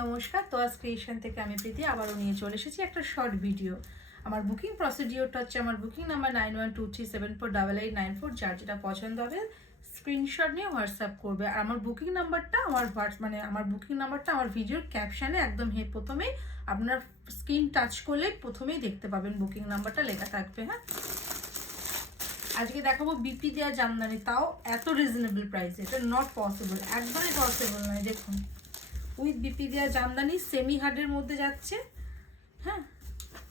নমস্কার, তোয়াজ ক্রিয়েশন থেকে আমি প্রীতি আবারও নিয়ে চলে এসেছি একটা শর্ট ভিডিও। আমার বুকিং প্রসিডিওরটা হচ্ছে আমার বুকিং নাম্বার 9123748894। যার যেটা পছন্দ হবে স্ক্রিনশট নিয়ে হোয়াটসঅ্যাপ করবে। আর আমার বুকিং নাম্বারটা আমার ভিডিওর ক্যাপশানে একদম প্রথমেই আপনার স্ক্রিন টাচ করলে প্রথমেই দেখতে পাবেন বুকিং নাম্বারটা লেখা থাকবে। হ্যাঁ, আজকে দেখাবো বিপি দেওয়া জামদানি, তাও এত রিজনেবল প্রাইসে। এটা নট পসিবল, একদমই পসিবল নয়। দেখুন, উইথ বিপি দেওয়া জামদানি সেমি হার্ডের মধ্যে যাচ্ছে। হ্যাঁ,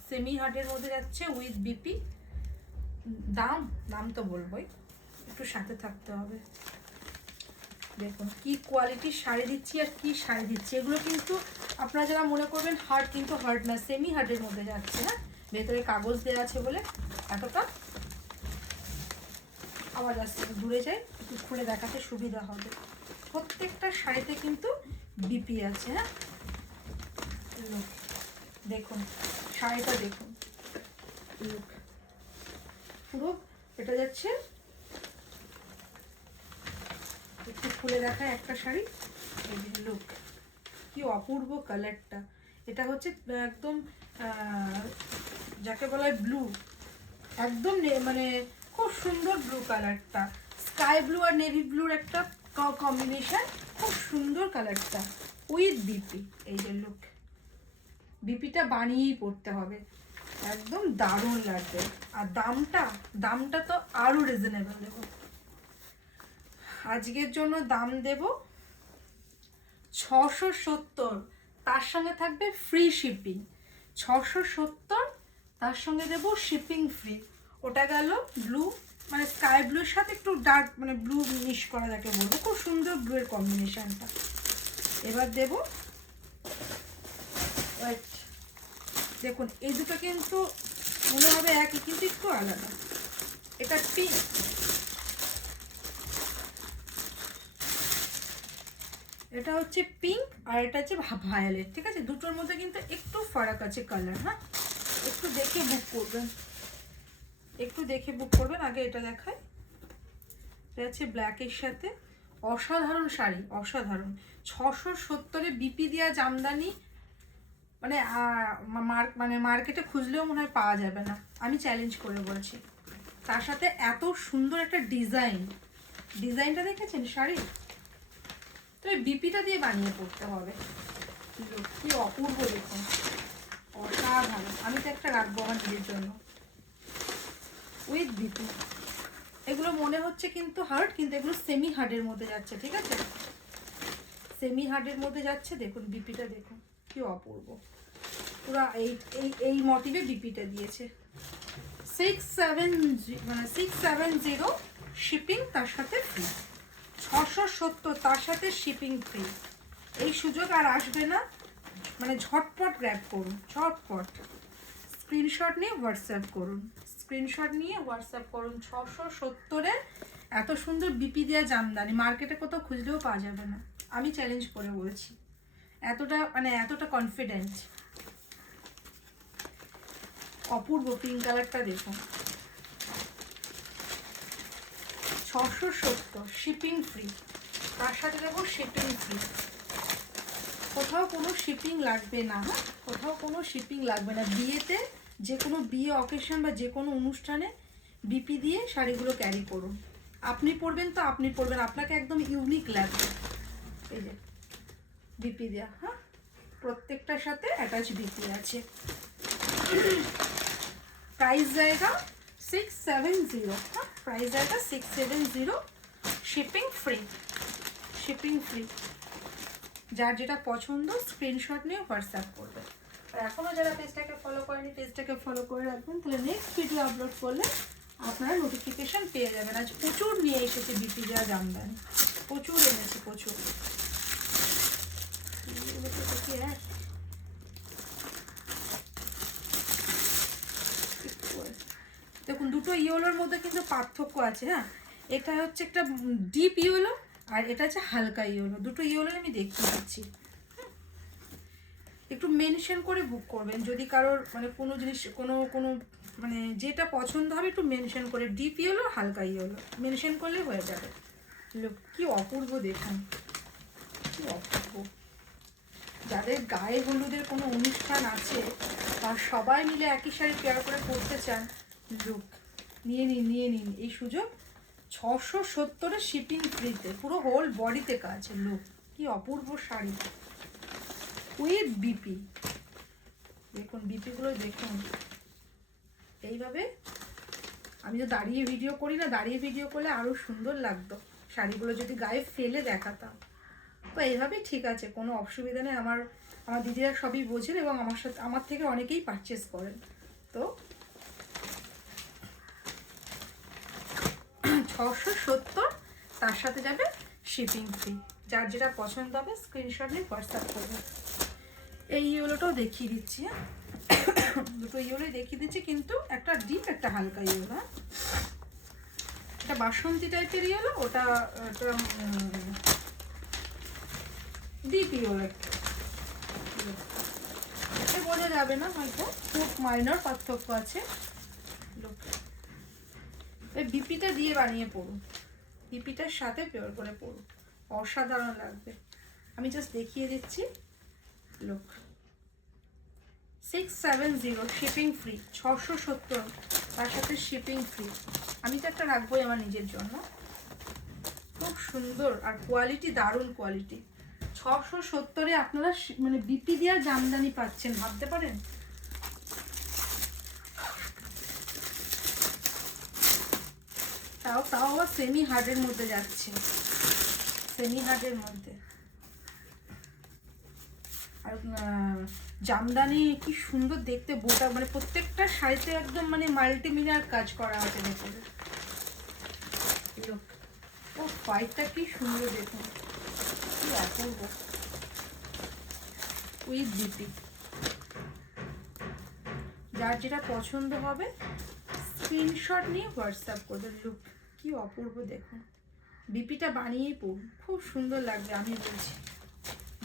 সেমি হার্ডের মধ্যে যাচ্ছে উইথ বিপি। দাম তো বলবোই, একটু সাথে থাকতে হবে। দেখুন কি কোয়ালিটির শাড়ি দিচ্ছি আর কি শাড়ি দিচ্ছি। এগুলো কিন্তু আপনারা যারা মনে করবেন হার্ড, কিন্তু হার্ড না, সেমি হার্ডের মধ্যে যাচ্ছে। হ্যাঁ, ভেতরে কাগজ দেওয়া আছে বলে এতটা আওয়াজ আসছে। দূরে যাই, একটু খুলে দেখাতে সুবিধা হবে। প্রত্যেকটা শাড়িতে কিন্তু বিপি আছে। হ্যাঁ, দেখুন শাড়িটা দেখুন, পুরো এটা যাচ্ছে। একটু খুলে দেখায় একটা শাড়ি। এই যে লুক, কি অপূর্ব কালারটা। এটা হচ্ছে একদম যাকে বলা হয় ব্লু, একদম মানে খুব সুন্দর ব্লু কালারটা। স্কাই ব্লু আর নেভি ব্লুর একটা কম্বিনেশন, খুব সুন্দর কালারটা উইথ বিপি। এই যে লুক, বিপিটা বানিয়েই পড়তে হবে, একদম দারুণ লাগবে। আর দামটা তো আরো রিজনেবল দেবো আজকের জন্য। দাম দেব 670, তার সঙ্গে থাকবে ফ্রি শিপিং। 670, তার সঙ্গে দেবো শিপিং ফ্রি। ওটা গেল ব্লু, মানে স্কাই ব্লুর সাথে একটু ডার্ক মানে ব্লু মিশ করা যাকে বলবো, খুব সুন্দর ব্লু এর কম্বিনেশনটা। এবার দেব হোয়াইট। দেখুন এই দুটো কিন্তু মনে হবে একই, কিন্তু একটু আলাদা। এটা পিঙ্ক, এটা হচ্ছে পিঙ্ক, আর এটা হচ্ছে ভায়োলেট। ঠিক আছে, দুটোর মধ্যে কিন্তু একটু ফারাক আছে কালার। হ্যাঁ, একটু দেখে বুক করবেন, আগে এটা দেখায়। এটা হচ্ছে ব্ল্যাকের সাথে, অসাধারণ শাড়ি, অসাধারণ। 670-এ বিপি দেওয়া জামদানি, মানে মার্কেটে খুঁজলেও মনে হয় পাওয়া যাবে না, আমি চ্যালেঞ্জ করে বলছি। তার সাথে এত সুন্দর একটা ডিজাইনটা দেখেছেন শাড়ি, তো এই বিপিটা দিয়ে বানিয়ে পড়তে হবে। কি অপূর্ব দেখুন, অসাধারণ। আমি তো একটা রাখবো আমার নিজের জন্য উইথ বিপি। এগুলো মনে হচ্ছে কিন্তু হার্ড, কিন্তু এগুলো সেমি হার্ডের মধ্যে যাচ্ছে। ঠিক আছে, সেমি হার্ডের মধ্যে যাচ্ছে। দেখুন বিপিটা দেখুন, কি অপূর্ব। পুরো এই মোটিভে বিপিটা দিয়েছে। 670 শিপিং, তার সাথে ফ্রি। 670, তার সাথে শিপিং ফ্রি। এই সুযোগ আর আসবে না, মানে ঝটপট গ্র্যাব করুন, ঝটপট স্ক্রিনশট নিয়ে হোয়াটসঅ্যাপ করুন। 670-এর এত সুন্দর বিপি দেওয়া জামদানি মার্কেটে কোথাও খুঁজলেও পাওয়া যাবে না, আমি চ্যালেঞ্জ করে বলছি। এতটা কনফিডেন্ট। অপূর্ব পিঙ্ক কালারটা দেখুন, 670 শিপিং ফ্রি, তার সাথে দেবো শিপিং ফ্রি। কোথাও কোনো শিপিং লাগবে না। কোথাও কোনো শিপিং লাগবে না। বিয়েতে, যে কোনো বিয়ে অকেশন বা যে কোনো অনুষ্ঠানে বিপি দিয়ে শাড়িগুলো ক্যারি করুন। আপনি পরবেন তো আপনি পরবেন, আপনাকে একদম ইউনিক লাগবে। এই যে বিপি দেওয়া, হ্যাঁ, প্রত্যেকটার সাথে অ্যাটাচ বিপি আছে। প্রাইস জায়গা 670। হ্যাঁ, প্রাইস জায়গা 670, শিপিং ফ্রি। যার যেটা পছন্দ স্ক্রিনশট নিয়ে হোয়াটসঅ্যাপ করবে। আর এখনও যারা পেজটাকে ফলো করেনি, পেজটাকে ফলো করে রাখবেন, তাহলে নেক্সট ভিডিও আপলোড করলে আপনারা নোটিফিকেশান পেয়ে যাবেন। আজ প্রচুর নিয়ে এসেছে বিপি দেওয়া জামদানি, প্রচুর এনেছে, প্রচুর। দেখুন দুটো ইয়েলোর মধ্যে কিন্তু পার্থক্য আছে। হ্যাঁ, এটা হচ্ছে একটা ডিপ ইয়েলো, আর এটা হচ্ছে হালকা ইয়েলো। দুটো ইয়েলো আমি দেখিয়ে দিচ্ছি। একটু মেনশন করে বুক করবেন যদি কারোর মানে কোনো জিনিস কোনো মানে যেটা পছন্দ হবে একটু মেনশন করে, ডিপ ইয়েলো হালকা ইয়েলো মেনশন করলে হয়ে যাবে। লোক কি অপূর্ব দেখুন, কি অপূর্ব। যাদের গায়ে হলুদের কোনো অনুষ্ঠান আছে আর সবাই মিলে একই শাড়ি পেয়ার করে পরতে চান, লুক নিয়ে নিন এই সুযোগ। 670 শিপিং ফ্রিতে, পুরো হোল বডিতে কাজ। লুক কি অপূর্ব শাড়ি উইথ বিপি। দেখুন বিপিগুলো দেখুন। এইভাবে আমি তো দাঁড়িয়ে ভিডিও করি না, দাঁড়িয়ে ভিডিও করলে আরও সুন্দর লাগতো শাড়িগুলো যদি গায়ে ফেলে দেখাতাম। তো এইভাবেই ঠিক আছে, কোনো অসুবিধা নেই। আমার দিদিরা সবই বোঝেন এবং আমার থেকে অনেকেই পারচেস করেন। তো 670, তার সাথে যাবে শিপিং ফ্রি। যার যেটা পছন্দ হবে স্ক্রিনশট নিয়ে হোয়াটসঅ্যাপ করবে। এই ইয়েলোটাও দেখিয়ে দিচ্ছি, দুটো ইয়েলোই দেখিয়ে দিচ্ছি, কিন্তু একটা ডিপ একটা হালকা ইয়েলো। এটা বাসন্তী টাইপের ইয়েলো, ওটা ডিপ ইয়েলো। এটা বোঝা যাবে না হয়তো, খুব মাইনর পার্থক্য আছে। এই বিপিটা দিয়ে বানিয়ে পড়ুন, বিপিটার সাথে পেয়ার করে পড়ুন, অসাধারণ লাগবে। আমি জাস্ট দেখিয়ে দিচ্ছি। লুক 670 শিপিং ফ্রি, 670 তার সাথে শিপিং ফ্রি। আমি তো একটা রাখবোই আমার নিজের জন্য। খুব সুন্দর আর কোয়ালিটি দারুণ কোয়ালিটি। 670-এ আপনারা মানে বিপি দেওয়ার জামদানি পাচ্ছেন, ভাবতে পারেন। তাও আবার সেমি হার্ডের মধ্যে যাচ্ছে, সেমি হার্ডের মধ্যে। আর জামদানি কি সুন্দর দেখতে, বোটা মানে প্রত্যেকটা শাড়িতে একদম মানে মাল্টিমিডিয়ার কাজ করা আছে। দেখুন লোক, ও হোয়াইটটা কি সুন্দর, দেখুন কি অপূর্ব উইথ বিপি। যার যেটা পছন্দ হবে স্ক্রিনশট নিয়ে হোয়াটসঅ্যাপ করবে। লুক কি অপূর্ব, দেখুন বিপিটা বানিয়েই পড়ুন, খুব সুন্দর লাগবে আমি বলছি।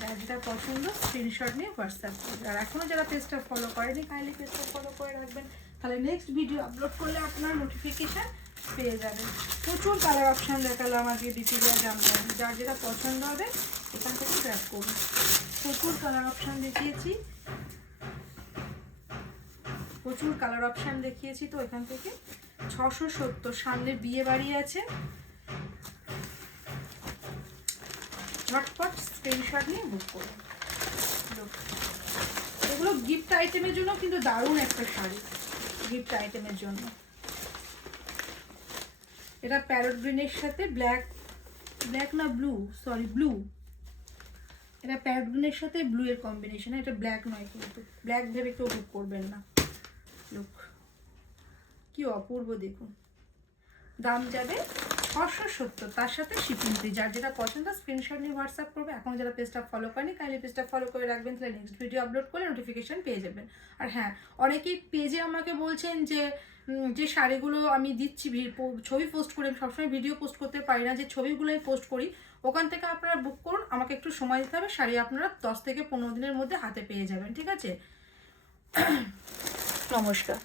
যার যেটা পছন্দ স্ক্রিনশট নিয়ে হোয়াটসঅ্যাপ করবে। আর এখনও যারা পেজটা ফলো করেনি কাইন্ডলি পেজটা ফলো করে রাখবেন, তাহলে নেক্সট ভিডিও আপলোড করলে আপনার নোটিফিকেশান পেয়ে যাবেন। প্রচুর কালার অপশান দেখালো আমাকে বিপি দেওয়া জামদানি, যার যেটা পছন্দ হবে এখান থেকে ট্র্যাক করুন। প্রচুর কালার অপশান দেখিয়েছি, প্রচুর কালার অপশান দেখিয়েছি। তো এখান থেকে 670, সামনে বিয়ে বাড়ি আছে, ঝটপট স্ক্রিনশট নিয়ে বুক করুন। এগুলো গিফট আইটেমের জন্য কিন্তু দারুণ একটা শাড়ি, গিফট আইটেমের জন্য। এটা প্যারট গ্রিনের সাথে ব্ল্যাক না ব্লু, সরি ব্লু। এটা প্যারট গ্রিনের সাথে ব্লু এর কম্বিনেশন, এটা ব্ল্যাক নয়, কিন্তু ব্ল্যাক ভেবে কেউ বুক করবেন না। লুক কি অপূর্ব, দেখুন। দাম যাবে 670, তার সাথে শিপিং ফ্রি। যার যেটা পছন্দ স্ক্রিনশট নিয়ে হোয়াটসঅ্যাপ করবে। এখন যারা পেজটা ফলো করেনি কাইন্ডলি পেজটা ফলো করে রাখবেন, তাহলে নেক্সট ভিডিও আপলোড করলে নোটিফিকেশান পেয়ে যাবেন। আর হ্যাঁ, অনেকেই পেজে আমাকে বলছেন যে শাড়িগুলো আমি দিচ্ছি ছবি পোস্ট করে, সবসময় ভিডিও পোস্ট করতে পারি না, যে ছবিগুলো আমি পোস্ট করি ওখান থেকে আপনারা বুক করুন। আমাকে একটু সময় দিতে হবে, শাড়ি আপনারা 10 থেকে 15 দিনের মধ্যে হাতে পেয়ে যাবেন, ঠিক আছে? নমস্কার।